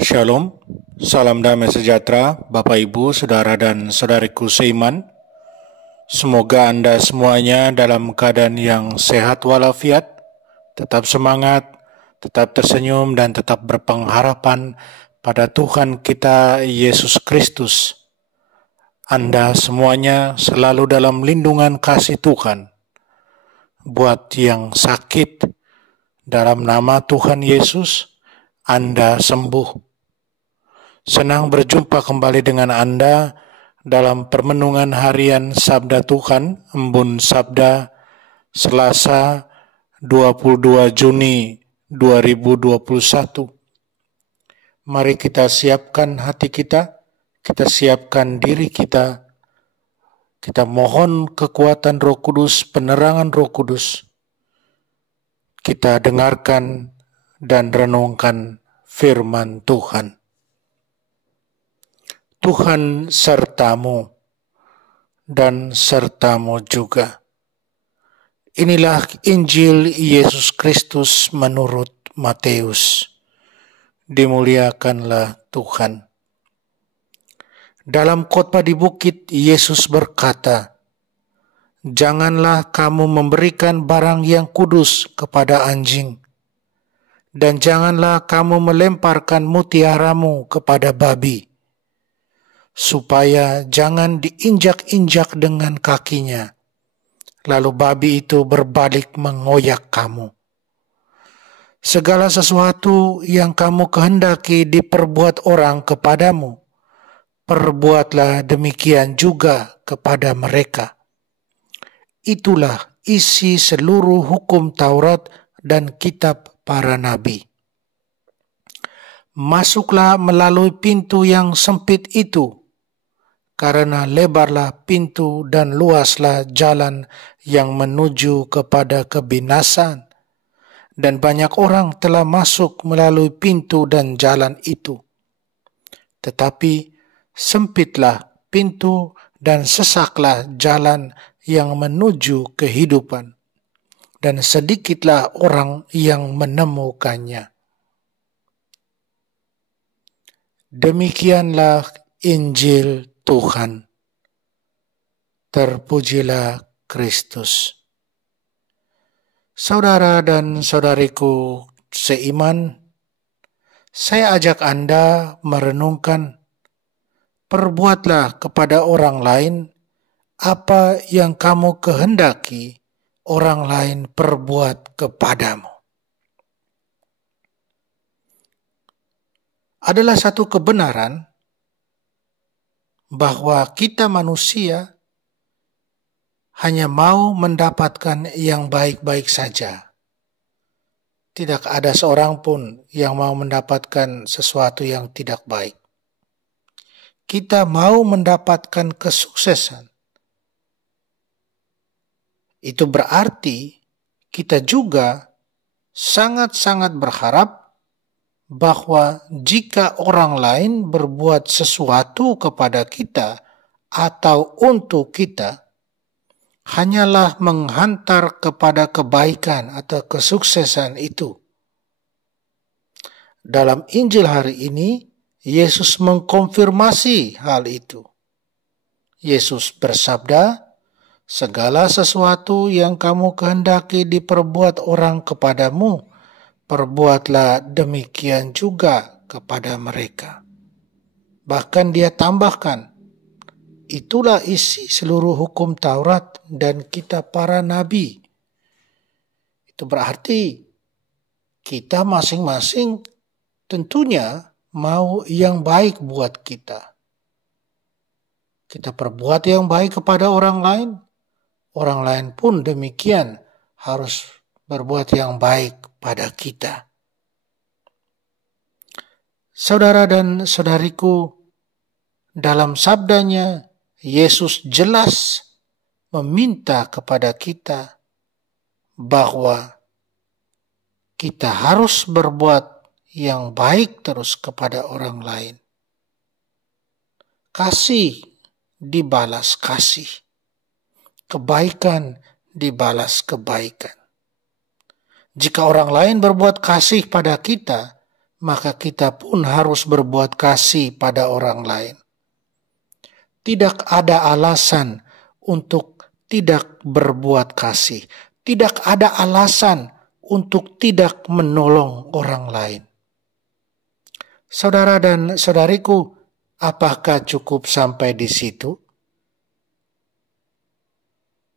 Shalom, salam damai sejahtera Bapak Ibu, Saudara dan Saudariku seiman. Semoga Anda semuanya dalam keadaan yang sehat walafiat, tetap semangat, tetap tersenyum dan tetap berpengharapan pada Tuhan kita Yesus Kristus. Anda semuanya selalu dalam lindungan kasih Tuhan. Buat yang sakit, dalam nama Tuhan Yesus, Anda sembuh. Senang berjumpa kembali dengan Anda dalam permenungan harian Sabda Tuhan, Embun Sabda, Selasa 22 Juni 2021. Mari kita siapkan hati kita siapkan diri kita mohon kekuatan Roh Kudus, penerangan Roh Kudus. Kita dengarkan dan renungkan firman Tuhan. Tuhan sertamu dan sertamu juga. Inilah Injil Yesus Kristus menurut Matius. Dimuliakanlah Tuhan. Dalam khotbah di bukit, Yesus berkata, "Janganlah kamu memberikan barang yang kudus kepada anjing, dan janganlah kamu melemparkan mutiaramu kepada babi, supaya jangan diinjak-injak dengan kakinya, lalu babi itu berbalik mengoyak kamu. Segala sesuatu yang kamu kehendaki diperbuat orang kepadamu, perbuatlah demikian juga kepada mereka. Itulah isi seluruh hukum Taurat dan kitab para nabi. Masuklah melalui pintu yang sempit itu, karena lebarlah pintu dan luaslah jalan yang menuju kepada kebinasan, dan banyak orang telah masuk melalui pintu dan jalan itu. Tetapi sempitlah pintu dan sesaklah jalan yang menuju kehidupan, dan sedikitlah orang yang menemukannya." Demikianlah Injil Tuhan. Terpujilah Kristus. Saudara dan saudariku seiman, saya ajak Anda merenungkan, perbuatlah kepada orang lain apa yang kamu kehendaki orang lain perbuat kepadamu. Adalah satu kebenaran bahwa kita manusia hanya mau mendapatkan yang baik-baik saja. Tidak ada seorang pun yang mau mendapatkan sesuatu yang tidak baik. Kita mau mendapatkan kesuksesan. Itu berarti kita juga sangat-sangat berharap bahwa jika orang lain berbuat sesuatu kepada kita atau untuk kita, hanyalah menghantar kepada kebaikan atau kesuksesan itu. Dalam Injil hari ini, Yesus mengkonfirmasi hal itu. Yesus bersabda, "Segala sesuatu yang kamu kehendaki diperbuat orang kepadamu, perbuatlah demikian juga kepada mereka." Bahkan dia tambahkan, itulah isi seluruh hukum Taurat dan kitab para nabi. Itu berarti kita masing-masing tentunya mau yang baik buat kita. Kita perbuat yang baik kepada orang lain pun demikian harus berbuat yang baik pada kita. Saudara dan saudariku, dalam sabdanya Yesus jelas meminta kepada kita bahwa kita harus berbuat yang baik terus kepada orang lain. Kasih dibalas kasih. Kebaikan dibalas kebaikan. Jika orang lain berbuat kasih pada kita, maka kita pun harus berbuat kasih pada orang lain. Tidak ada alasan untuk tidak berbuat kasih. Tidak ada alasan untuk tidak menolong orang lain. Saudara dan saudariku, apakah cukup sampai di situ?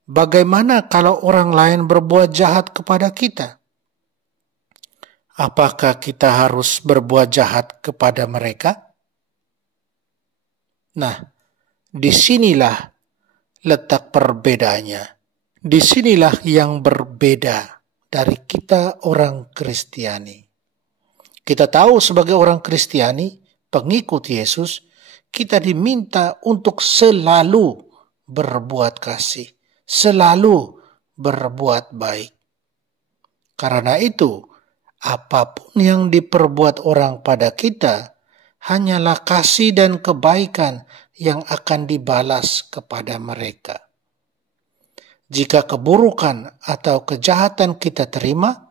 Bagaimana kalau orang lain berbuat jahat kepada kita? Apakah kita harus berbuat jahat kepada mereka? Nah, disinilah letak perbedaannya. Disinilah yang berbeda dari kita orang Kristiani. Kita tahu sebagai orang Kristiani, pengikut Yesus, kita diminta untuk selalu berbuat kasih, selalu berbuat baik. Karena itu, apapun yang diperbuat orang pada kita, hanyalah kasih dan kebaikan yang akan dibalas kepada mereka. Jika keburukan atau kejahatan kita terima,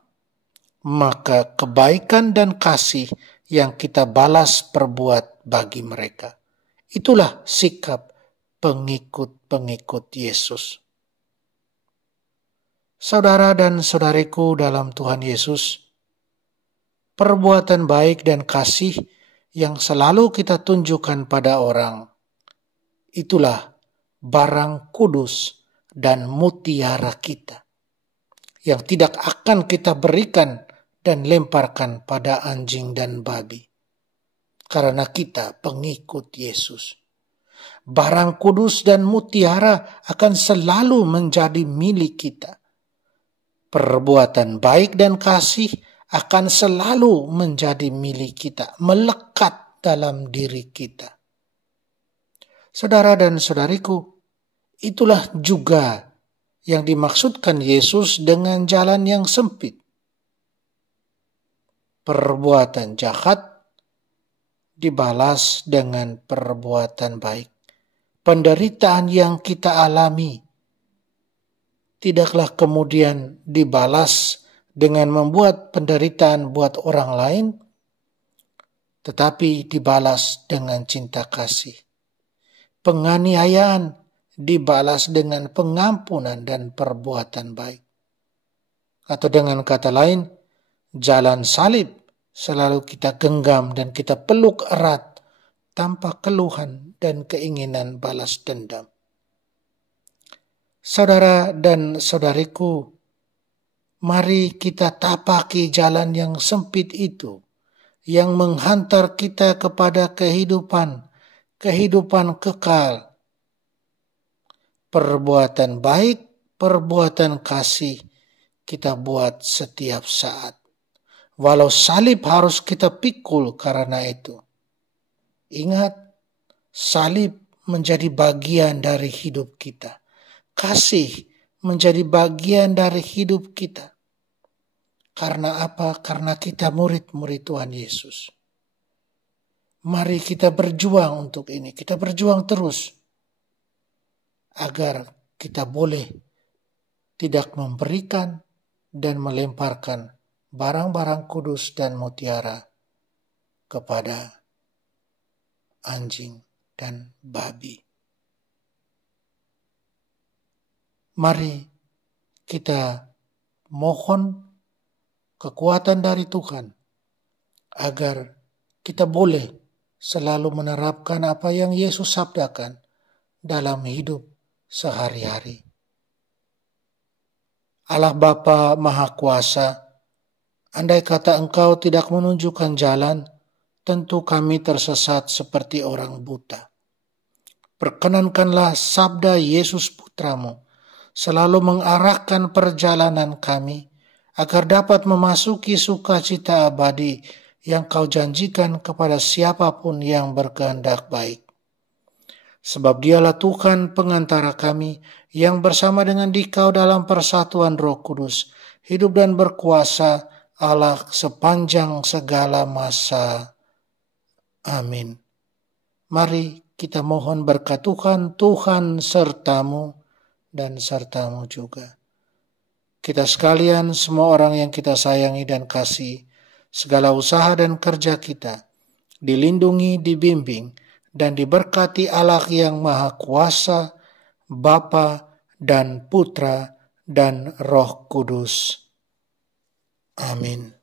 maka kebaikan dan kasih yang kita balas perbuat bagi mereka. Itulah sikap pengikut-pengikut Yesus. Saudara dan saudariku dalam Tuhan Yesus, perbuatan baik dan kasih yang selalu kita tunjukkan pada orang, itulah barang kudus dan mutiara kita, yang tidak akan kita berikan dan lemparkan pada anjing dan babi. Karena kita pengikut Yesus. Barang kudus dan mutiara akan selalu menjadi milik kita. Perbuatan baik dan kasih akan selalu menjadi milik kita, melekat dalam diri kita. Saudara dan saudariku, itulah juga yang dimaksudkan Yesus dengan jalan yang sempit. Perbuatan jahat dibalas dengan perbuatan baik. Penderitaan yang kita alami tidaklah kemudian dibalas dengan membuat penderitaan buat orang lain, tetapi dibalas dengan cinta kasih. Penganiayaan dibalas dengan pengampunan dan perbuatan baik. Atau dengan kata lain, jalan salib selalu kita genggam dan kita peluk erat tanpa keluhan dan keinginan balas dendam. Saudara dan saudariku, mari kita tapaki jalan yang sempit itu, yang menghantar kita kepada kehidupan kekal. Perbuatan baik, perbuatan kasih kita buat setiap saat. Walau salib harus kita pikul karena itu. Ingat, salib menjadi bagian dari hidup kita. Kasih menjadi bagian dari hidup kita. Karena apa? Karena kita murid-murid Tuhan Yesus. Mari kita berjuang untuk ini. Kita berjuang terus. Agar kita boleh tidak memberikan dan melemparkan barang-barang kudus dan mutiara kepada anjing dan babi. Mari kita mohon kekuatan dari Tuhan agar kita boleh selalu menerapkan apa yang Yesus sabdakan dalam hidup sehari-hari. Allah Bapa Maha Kuasa, andai kata Engkau tidak menunjukkan jalan, tentu kami tersesat seperti orang buta. Perkenankanlah sabda Yesus Putramu selalu mengarahkan perjalanan kami, agar dapat memasuki sukacita abadi yang Kau janjikan kepada siapapun yang berkehendak baik. Sebab Dialah Tuhan pengantara kami, yang bersama dengan Dikau dalam persatuan Roh Kudus, hidup dan berkuasa Allah sepanjang segala masa. Amin. Mari kita mohon berkat Tuhan, Tuhan sertamu dan sertamu juga. Kita sekalian, semua orang yang kita sayangi dan kasih, segala usaha dan kerja kita, dilindungi, dibimbing, dan diberkati Allah yang Maha Kuasa, Bapa dan Putra dan Roh Kudus. Amin.